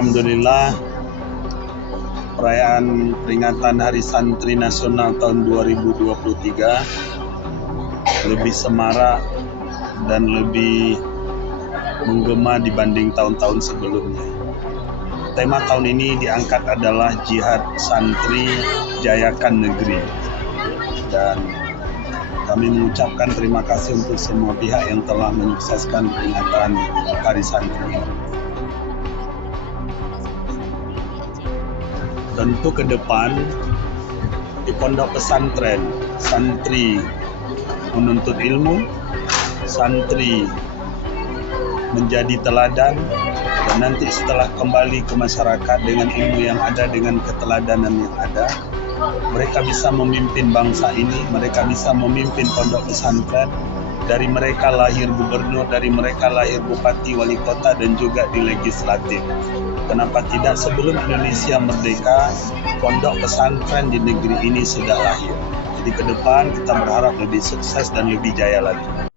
Alhamdulillah, perayaan peringatan Hari Santri Nasional tahun 2023 lebih semarak dan lebih menggema dibanding tahun-tahun sebelumnya. Tema tahun ini diangkat adalah Jihad Santri Jayakan Negeri, dan kami mengucapkan terima kasih untuk semua pihak yang telah menyukseskan peringatan Hari Santri. Tentu ke depan di pondok pesantren, santri menuntut ilmu, santri menjadi teladan, dan nanti setelah kembali ke masyarakat dengan ilmu yang ada, dengan keteladanan yang ada, mereka bisa memimpin bangsa ini, mereka bisa memimpin pondok pesantren. Dari mereka lahir gubernur, dari mereka lahir bupati, wali kota, dan juga di legislatif. Kenapa tidak sebelum Indonesia merdeka, pondok pesantren di negeri ini sudah lahir. Jadi ke depan kita berharap lebih sukses dan lebih jaya lagi.